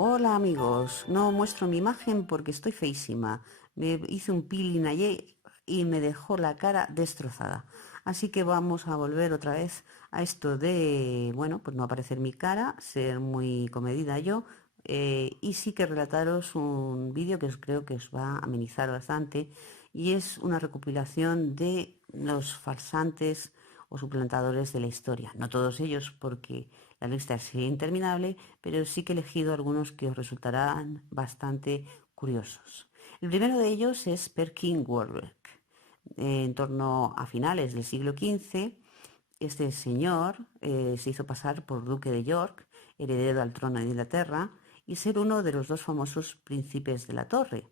Hola amigos, no muestro mi imagen porque estoy feísima. Me hice un peeling ayer y me dejó la cara destrozada. Así que vamos a volver otra vez a esto de, bueno, pues no aparecer mi cara, ser muy comedida yo, y sí que relataros un vídeo que creo que os va a amenizar bastante y es una recopilación de los farsantes o suplantadores de la historia. No todos ellos porque la lista es interminable, pero sí que he elegido algunos que os resultarán bastante curiosos. El primero de ellos es Perkin Warbeck. En torno a finales del siglo XV, este señor se hizo pasar por duque de York, heredero al trono de Inglaterra, y ser uno de los dos famosos príncipes de la Torre.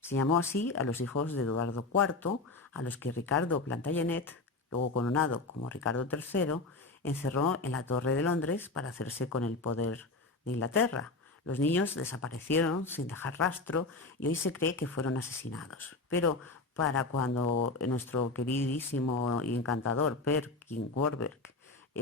Se llamó así a los hijos de Eduardo IV, a los que Ricardo Plantagenet, luego coronado como Ricardo III, encerró en la Torre de Londres para hacerse con el poder de Inglaterra. Los niños desaparecieron sin dejar rastro y hoy se cree que fueron asesinados. Pero para cuando nuestro queridísimo y encantador Perkin Warbeck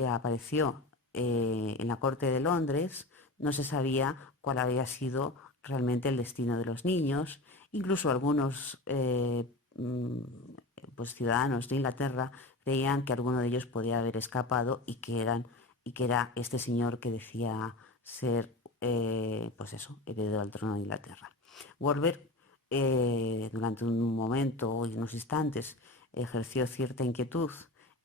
apareció en la corte de Londres, no se sabía cuál había sido realmente el destino de los niños. Incluso algunos pues ciudadanos de Inglaterra creían que alguno de ellos podía haber escapado y que era este señor que decía ser pues eso, heredero al trono de Inglaterra. Warbeck durante un momento o unos instantes ejerció cierta inquietud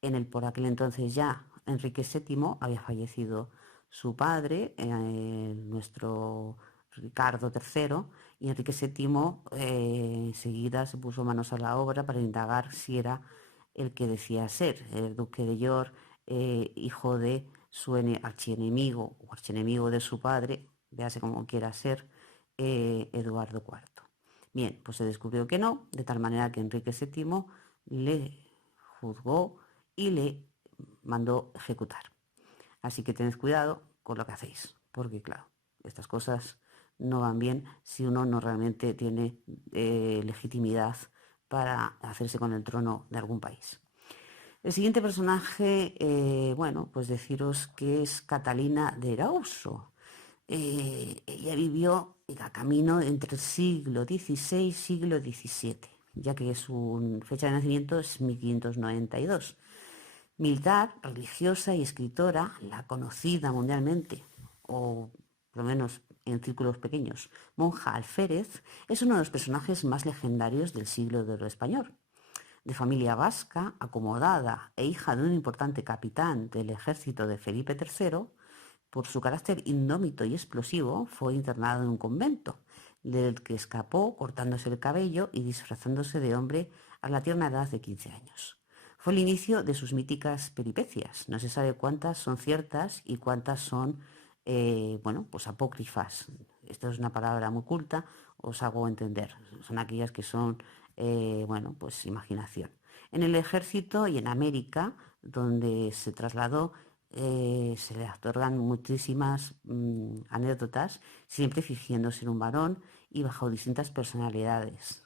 en el por aquel entonces ya Enrique VII, había fallecido su padre, nuestro Ricardo III, y Enrique VII enseguida se puso manos a la obra para indagar si era el que decía ser, el duque de York, hijo de su archienemigo o archienemigo de su padre, véase como quiera ser, Eduardo IV. Bien, pues se descubrió que no, de tal manera que Enrique VII le juzgó y le mandó ejecutar. Así que tened cuidado con lo que hacéis, porque claro, estas cosas no van bien si uno no realmente tiene legitimidad para hacerse con el trono de algún país. El siguiente personaje, bueno, pues deciros que es Catalina de Erauso. Ella vivió a camino entre el siglo XVI y siglo XVII, ya que su fecha de nacimiento es 1592. Militar, religiosa y escritora, la conocida mundialmente, o por lo menos en círculos pequeños, monja alférez, es uno de los personajes más legendarios del siglo de oro español. De familia vasca, acomodada e hija de un importante capitán del ejército de Felipe III, por su carácter indómito y explosivo, fue internado en un convento, del que escapó cortándose el cabello y disfrazándose de hombre a la tierna edad de 15 años. Fue el inicio de sus míticas peripecias. No se sabe cuántas son ciertas y cuántas son, bueno, pues apócrifas. Esta es una palabra muy culta, os hago entender. Son aquellas que son, bueno, pues imaginación. En el ejército y en América, donde se trasladó, se le otorgan muchísimas anécdotas, siempre fingiéndose en un varón y bajo distintas personalidades.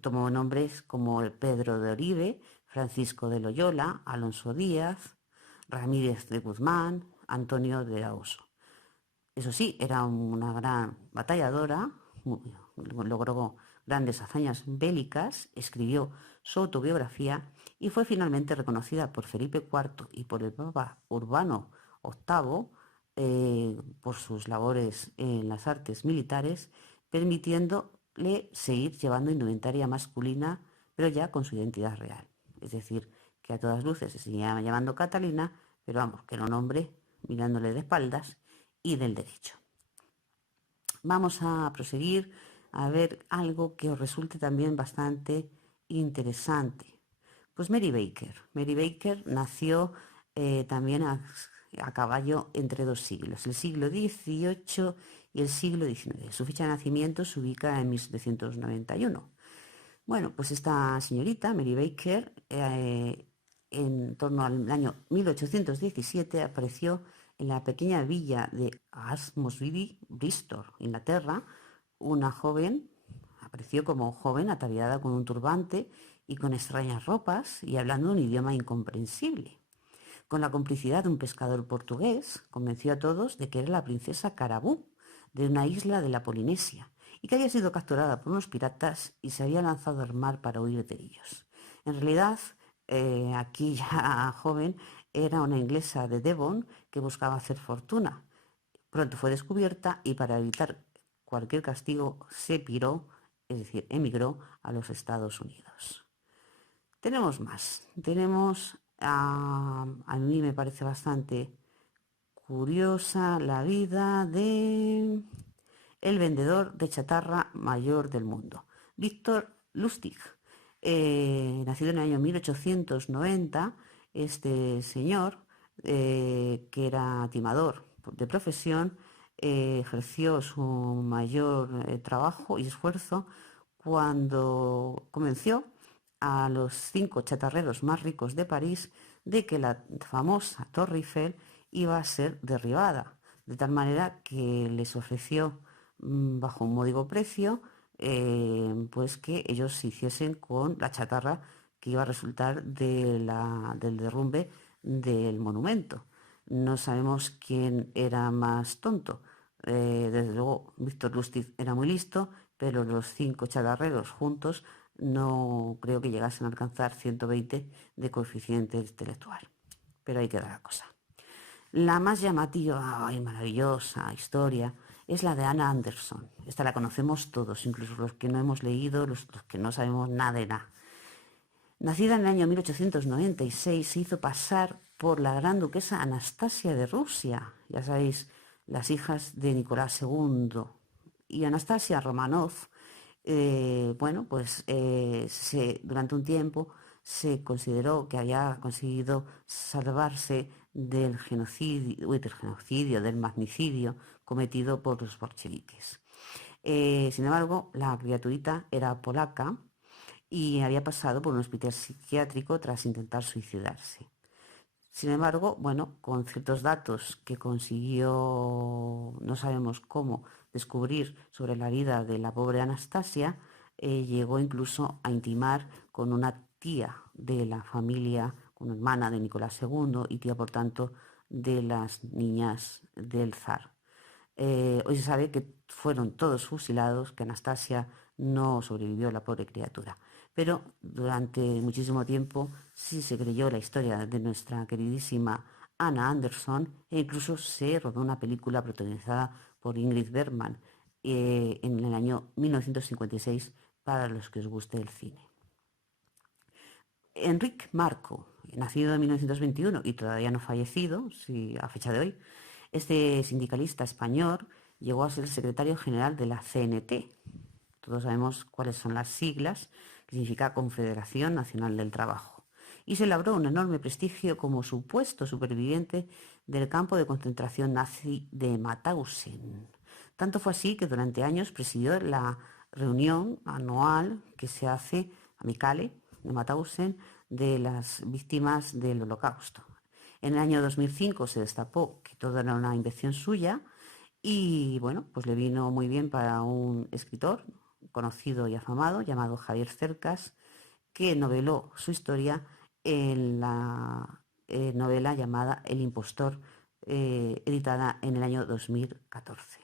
Tomó nombres como Pedro de Oribe, Francisco de Loyola, Alonso Díaz, Ramírez de Guzmán, Antonio de la Oso. Eso sí, era una gran batalladora, logró grandes hazañas bélicas, escribió su autobiografía y fue finalmente reconocida por Felipe IV y por el Papa Urbano VIII por sus labores en las artes militares, permitiéndole seguir llevando indumentaria masculina, pero ya con su identidad real. Es decir, que a todas luces se seguía llamando Catalina, pero vamos, que era un hombre mirándole de espaldas y del derecho. Vamos a proseguir a ver algo que os resulte también bastante interesante. Pues Mary Baker. Mary Baker nació también a caballo entre dos siglos, el siglo XVIII y el siglo XIX. Su fecha de nacimiento se ubica en 1791. Bueno, pues esta señorita, Mary Baker, en torno al año 1817 apareció en la pequeña villa de Asmosbury, Bristol, Inglaterra, una joven, apareció como joven ataviada con un turbante y con extrañas ropas y hablando un idioma incomprensible. Con la complicidad de un pescador portugués, convenció a todos de que era la princesa Carabú, de una isla de la Polinesia y que había sido capturada por unos piratas y se había lanzado al mar para huir de ellos. En realidad, aquí ya joven, era una inglesa de Devon que buscaba hacer fortuna. Pronto fue descubierta y para evitar cualquier castigo se piró, es decir, emigró a los Estados Unidos. Tenemos más. Tenemos, a mí me parece bastante curiosa la vida de el vendedor de chatarra mayor del mundo, Víctor Lustig. Nacido en el año 1890, este señor, que era timador de profesión, ejerció su mayor trabajo y esfuerzo cuando convenció a los 5 chatarreros más ricos de París de que la famosa Torre Eiffel iba a ser derribada, de tal manera que les ofreció bajo un módico precio pues que ellos se hiciesen con la chatarra que iba a resultar del derrumbe del monumento. No sabemos quién era más tonto. Desde luego, Víctor Lustig era muy listo, pero los 5 chatarreros juntos no creo que llegasen a alcanzar 120 de coeficiente intelectual. Pero ahí queda la cosa. La más llamativa y maravillosa historia es la de Anna Anderson. Esta la conocemos todos, incluso los que no hemos leído, los que no sabemos nada de nada. Nacida en el año 1896, se hizo pasar por la gran duquesa Anastasia de Rusia, ya sabéis, las hijas de Nicolás II. Y Anastasia Romanov, durante un tiempo se consideró que había conseguido salvarse del genocidio, del magnicidio cometido por los bolcheviques. Sin embargo, la criaturita era polaca y había pasado por un hospital psiquiátrico tras intentar suicidarse. Sin embargo, bueno, con ciertos datos que consiguió, no sabemos cómo, descubrir sobre la vida de la pobre Anastasia, llegó incluso a intimar con una tía de la familia, una hermana de Nicolás II y tía, por tanto, de las niñas del zar. Hoy se sabe que fueron todos fusilados, que Anastasia no sobrevivió, la pobre criatura. Pero durante muchísimo tiempo sí se creyó la historia de nuestra queridísima Anna Anderson e incluso se rodó una película protagonizada por Ingrid Bergman en el año 1956 para los que os guste el cine. Enric Marco, nacido en 1921 y todavía no fallecido, a fecha de hoy, este sindicalista español llegó a ser el secretario general de la CNT. Todos sabemos cuáles son las siglas, que significa Confederación Nacional del Trabajo. Y se labró un enorme prestigio como supuesto superviviente del campo de concentración nazi de Mauthausen. Tanto fue así que durante años presidió la reunión anual que se hace, amicale, de Mauthausen, de las víctimas del Holocausto. En el año 2005 se destapó que todo era una invención suya y bueno, pues le vino muy bien para un escritor conocido y afamado llamado Javier Cercas, que noveló su historia en la novela llamada El impostor, editada en el año 2014.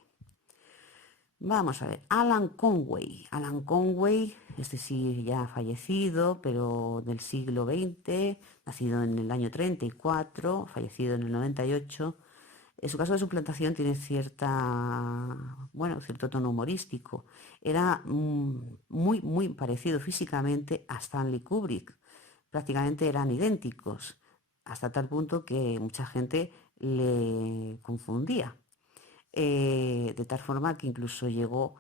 Vamos a ver, Alan Conway. Alan Conway, este sí ya fallecido, pero del siglo XX, nacido en el año 34, fallecido en el 98. En su caso de suplantación tiene cierto tono humorístico. Era muy parecido físicamente a Stanley Kubrick. Prácticamente eran idénticos, hasta tal punto que mucha gente le confundía. De tal forma que incluso llegó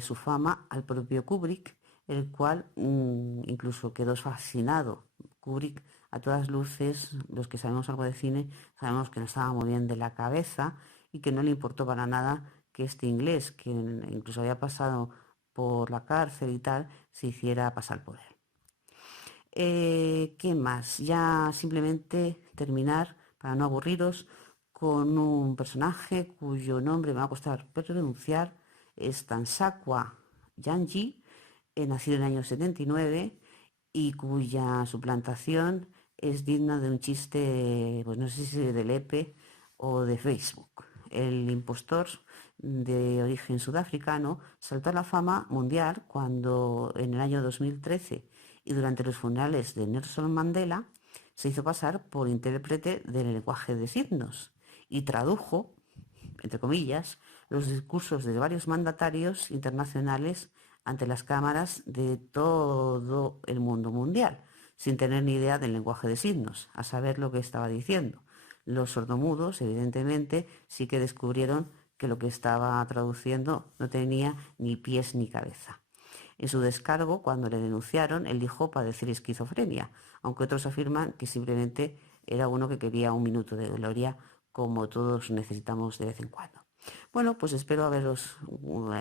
su fama al propio Kubrick, el cual incluso quedó fascinado. Kubrick, a todas luces, los que sabemos algo de cine, sabemos que no estaba muy bien de la cabeza y que no le importó para nada que este inglés, que incluso había pasado por la cárcel y tal, se hiciera pasar por él. ¿Qué más? Ya simplemente terminar, para no aburriros, con un personaje cuyo nombre me va a costar pronunciar, es Tansakwa Yanji, nacido en el año 79 y cuya suplantación es digna de un chiste, pues no sé si de Lepe o de Facebook. el impostor de origen sudafricano saltó a la fama mundial cuando en el año 2013 y durante los funerales de Nelson Mandela se hizo pasar por intérprete del lenguaje de signos y tradujo, entre comillas, los discursos de varios mandatarios internacionales ante las cámaras de todo el mundo mundial, sin tener ni idea del lenguaje de signos, a saber lo que estaba diciendo. Los sordomudos, evidentemente, sí que descubrieron que lo que estaba traduciendo no tenía ni pies ni cabeza. En su descargo, cuando le denunciaron, él dijo padecer esquizofrenia, aunque otros afirman que simplemente era uno que quería un minuto de gloria, como todos necesitamos de vez en cuando. Bueno, pues espero haberos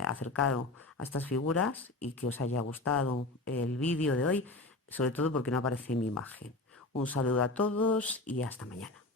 acercado a estas figuras y que os haya gustado el vídeo de hoy, sobre todo porque no aparece mi imagen. Un saludo a todos y hasta mañana.